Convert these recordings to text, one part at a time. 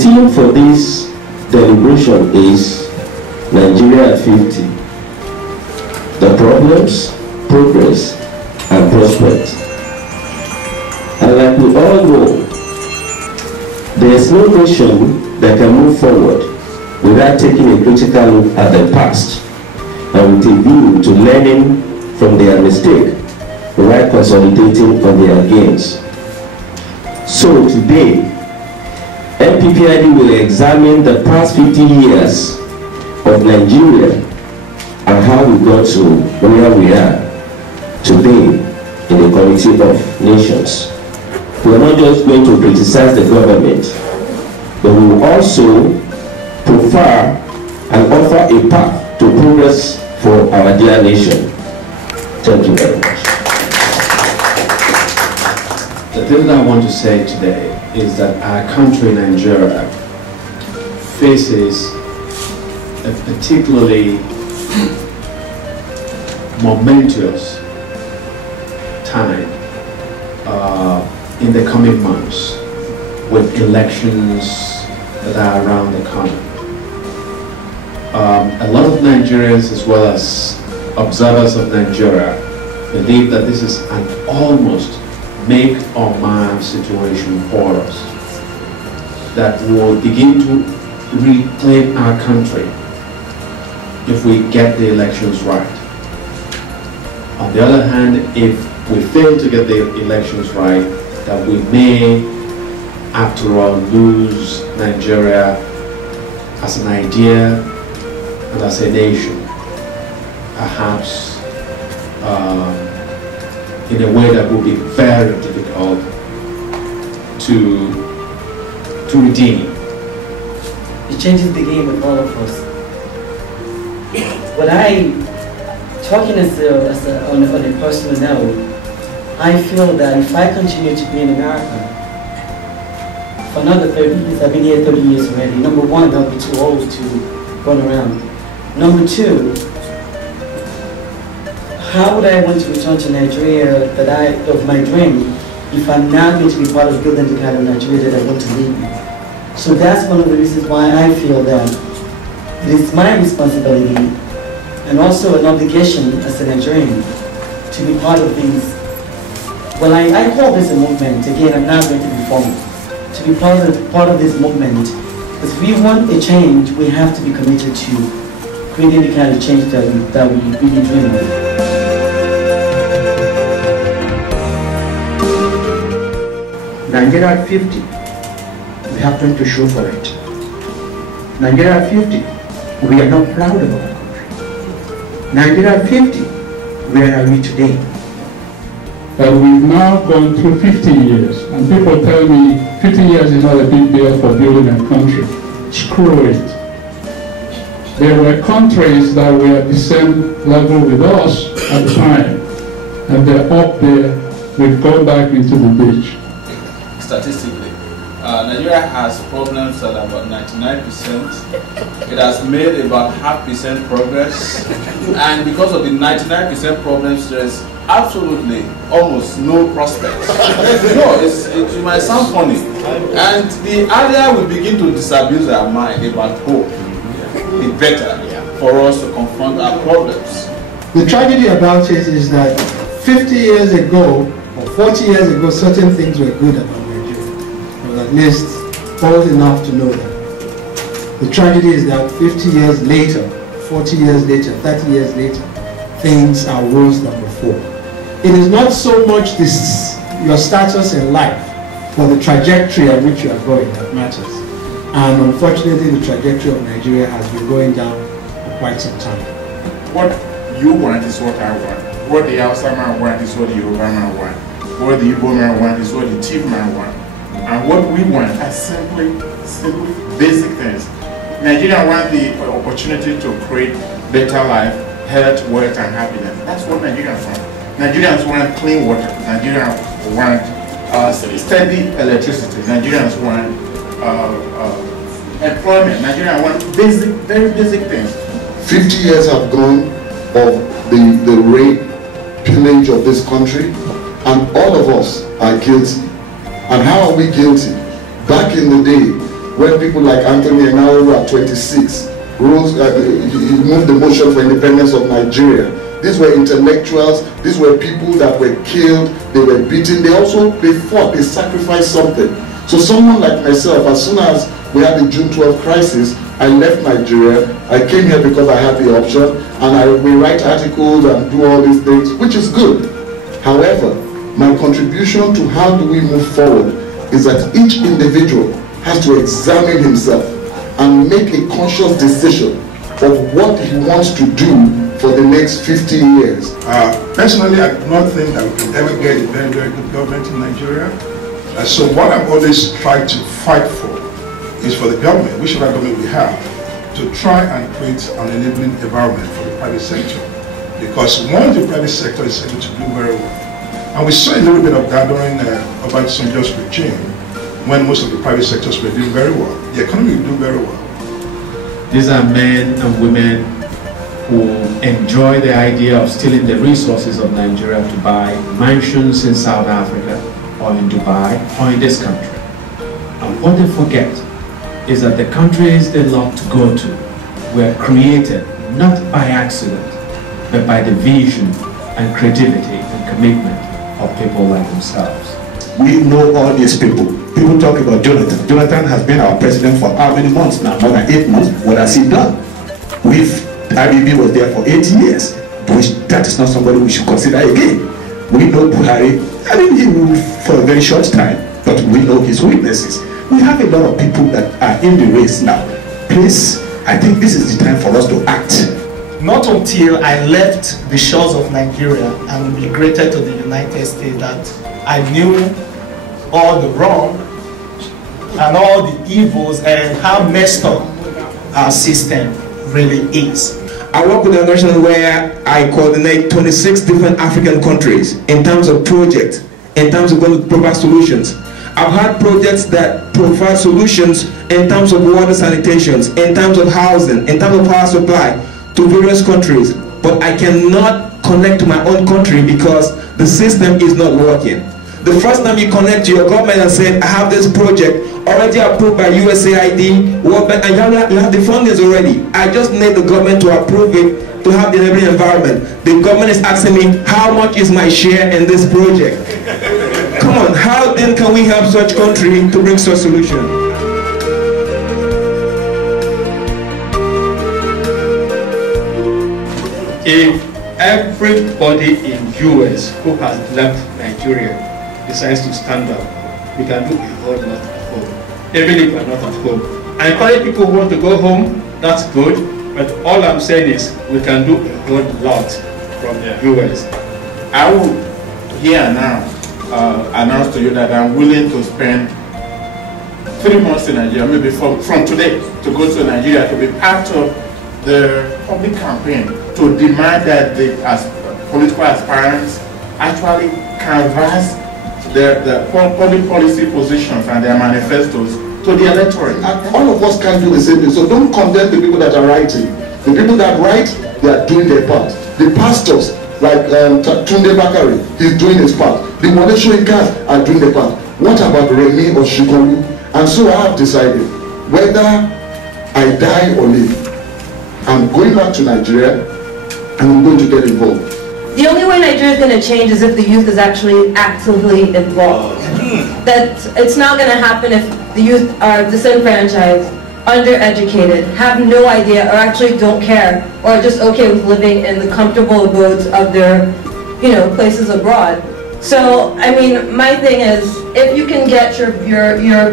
theme for this deliberation is Nigeria at 50. The problems, progress, and prospects. And like we all know, there is no nation that can move forward without taking a critical look at the past and with a view to learning from their mistake while consolidating on their gains. So today, NPPID will examine the past 50 years of Nigeria and how we got to where we are today in the Committee of Nations. We are not just going to criticize the government, but we will also profile and offer a path to progress for our dear nation. Thank you very much. The thing that I want to say today is that our country, Nigeria, faces a particularly momentous time in the coming months with elections that are around the corner. A lot of Nigerians, as well as observers of Nigeria, believe that this is an almost make or mar situation for us that will begin to reclaim our country if we get the elections right. On the other hand, if we fail to get the elections right, that we may, after all, lose Nigeria as an idea and as a nation, perhaps in a way that will be very difficult to redeem. It changes the game with all of us. But talking on a personal note, I feel that if I continue to be in America for another 30 years, I've been here 30 years already. Number one, I'll be too old to run around. Number two, how would I want to return to Nigeria of my dream if I'm not going to be part of building the kind of Nigeria that I want to live in? So that's one of the reasons why I feel that it is my responsibility and also an obligation as a Nigerian to be part of these. Well, I call this a movement. Again, I'm not going to be formal. To be part of this movement, because if we want a change, we have to be committed to creating the kind of change that we really dream of. Nigeria at 50, we have time to show for it. Nigeria at 50, we are not proud of our country. Nigeria at 50, where are we today? We've now gone through 50 years, and people tell me 50 years is not a big deal for building a country. Screw it. There were countries that were at the same level with us at the time, and they're up there. We've gone back into the ditch. Statistically, Nigeria has problems at about 99%. It has made about 0.5% progress, and because of the 99% problems, there is absolutely almost no prospects. No, it might sound funny, and the earlier we begin to disabuse our mind about hope, the better for us to confront our problems. The tragedy about it is that 50 years ago or 40 years ago, certain things were good about at least old enough to know that. The tragedy is that 50 years later, 40 years later, 30 years later, things are worse than before. It is not so much your status in life, but the trajectory at which you are going that matters. And unfortunately, the trajectory of Nigeria has been going down for quite some time. What you want is what I want. What the Hausa man wants is what the Yoruba man wants. What the Igbo man wants is what the Chief man wants. And what we want are simply basic things. Nigerians want the opportunity to create better life, health, wealth, and happiness. That's what Nigerians want. Nigerians want clean water. Nigerians want steady electricity. Nigerians want employment. Nigerians want very basic things. 50 years have gone of the rape, pillage of this country, and all of us are guilty. And how are we guilty? Back in the day, when people like Anthony Enaoru at 26 moved the motion for independence of Nigeria. These were intellectuals, these were people that were killed, they were beaten, they fought, they sacrificed something. So someone like myself, as soon as we had the June 12 crisis, I left Nigeria. I came here because I had the option, and we write articles and do all these things, which is good. However, my contribution to how do we move forward is that each individual has to examine himself and make a conscious decision of what he wants to do for the next 50 years. Personally, I do not think that we can ever get a very, very good government in Nigeria. So what I'm always trying to fight for is for the government, whichever government we have, to try and create an enabling environment for the private sector. Because once the private sector is able to do very well, and we saw a little bit of that during Obasanjo's regime, when most of the private sectors were doing very well, the economy will do very well. These are men and women who enjoy the idea of stealing the resources of Nigeria to buy mansions in South Africa, or in Dubai, or in this country. And what they forget is that the countries they love to go to were created not by accident, but by the vision and creativity and commitment of people like themselves. We know all these people. People talk about Jonathan. Jonathan has been our president for how many months now? More than 8 months. What has he done? IBB was there for 8 years. That is not somebody we should consider again. We know Buhari. I mean, he ruled for a very short time, but we know his weaknesses. We have a lot of people that are in the race now. Please, I think this is the time for us to act. Not until I left the shores of Nigeria and migrated to the United States that I knew all the wrong and all the evils and how messed up our system really is. I work with an organization where I coordinate 26 different African countries in terms of projects, in terms of going to provide solutions. I've had projects that provide solutions in terms of water sanitations, in terms of housing, in terms of power supply to various countries, but I cannot connect to my own country because the system is not working. The first time you connect to your government and say, I have this project already approved by USAID, World Bank, and you have the fundings already. I just need the government to approve it to have the enabling environment. The government is asking me, how much is my share in this project? Come on, how then can we help such country to bring such solution? If everybody in US who has left Nigeria decides to stand up, we can do a whole lot at home, even if we're not at home. I encourage people who want to go home, that's good, but all I'm saying is we can do a whole lot from the US. I will here now announce to you that I'm willing to spend 3 months in Nigeria, maybe from today, to go to Nigeria to be part of the public campaign to demand that the political aspirants actually canvass their public policy positions and their manifestos to the electorate. And all of us can't do the same thing, so don't condemn the people that are writing. The people that write, they are doing their part. The pastors, like Tunde Bakari, he's doing his part. The Wole Soyinkas are doing their part. What about Remi or Shikoru? And so I have decided, whether I die or live, I'm going back to Nigeria and I'm going to get involved. The only way Nigeria is going to change is if the youth is actually actively involved. That it's not going to happen if the youth are disenfranchised, undereducated, have no idea, or actually don't care, or are just okay with living in the comfortable abodes of their, places abroad. So, I mean, my thing is, if you can get your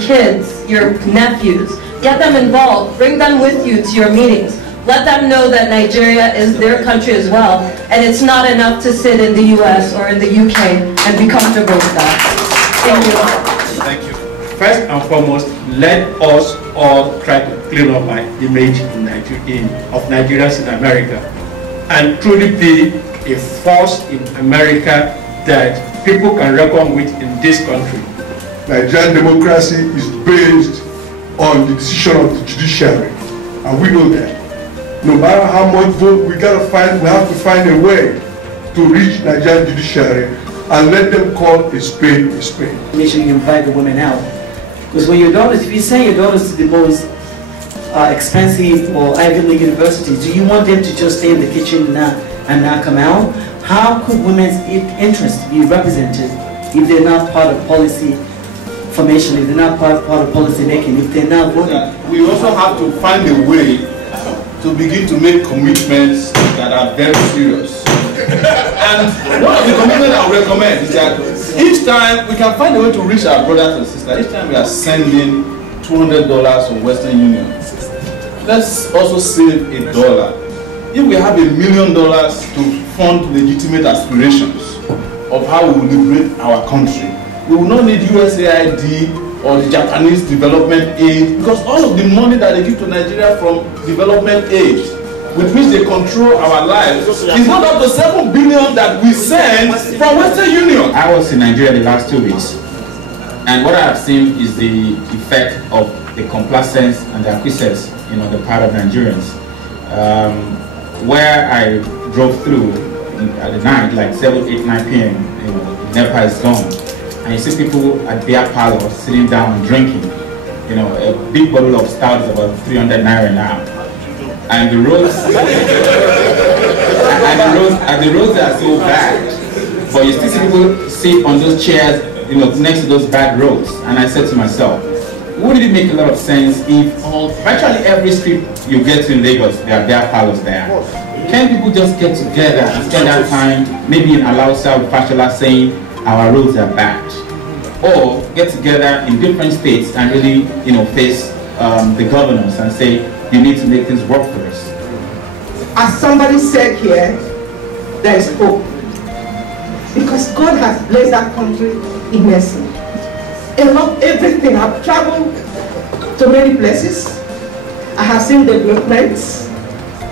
kids, your nephews, get them involved, bring them with you to your meetings. Let them know that Nigeria is their country as well, and it's not enough to sit in the US or in the UK and be comfortable with that. Thank you. Thank you. First and foremost, let us all try to clean up our image of Nigerians in America and truly be a force in America that people can reckon with in this country. Nigerian democracy is based on the decision of the judiciary, and we know that. No matter how much vote we have to find a way to reach Nigerian judiciary and let them call a spade a spade. Make sure you invite the women out. Because when your daughters, if you send your daughters to the most expensive or Ivy League universities, do you want them to just stay in the kitchen and not come out? How could women's interests be represented if they're not part of policy formation, if they're not part of policy making, if they're not voting? We also have to find a way to begin to make commitments that are very serious. And one of the commitments I would recommend is that each time we can find a way to reach our brothers and sisters, each time we are sending $200 from Western Union, let's also save $1. If we have $1 million to fund legitimate aspirations of how we will liberate our country, we will not need USAID or the Japanese development aid, because all of the money that they give to Nigeria from development aid, with which they control our lives, is not up to 7 billion that we send from Western Union. I was in Nigeria the last 2 weeks, and what I have seen is the effect of the complacence and the acquiescence, on the part of Nigerians. Where I drove through at the night, like 7, 8, 9 p.m., NEPA is gone, and you see people at beer parlors sitting down and drinking. A big bottle of stout is about 300 naira now, and the roads, and the roads are so bad. But you still see people sit on those chairs, next to those bad roads. And I said to myself, wouldn't it make a lot of sense if virtually every street you get to in Lagos, there are beer parlors there? Can people just get together and spend that time, maybe in Alausa or Fashola, saying our roads are bad? Or get together in different states and really, face the governors and say, you need to make things work for us. As somebody said here, there is hope. Because God has blessed that country immensely. Everything. I've traveled to many places. I have seen developments,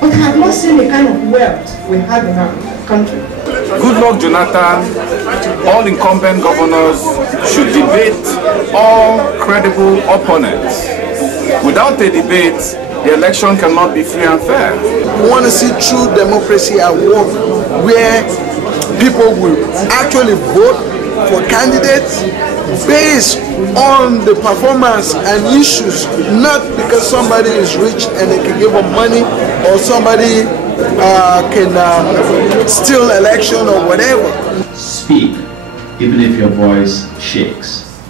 but I have not seen the kind of wealth we have in our country. Good luck, Jonathan. All incumbent governors should debate all credible opponents. Without a debate, the election cannot be free and fair. We want to see true democracy at work, where people will actually vote for candidates based on the performance and issues, not because somebody is rich and they can give them money, or somebody can steal election or whatever. Speak, even if your voice shakes.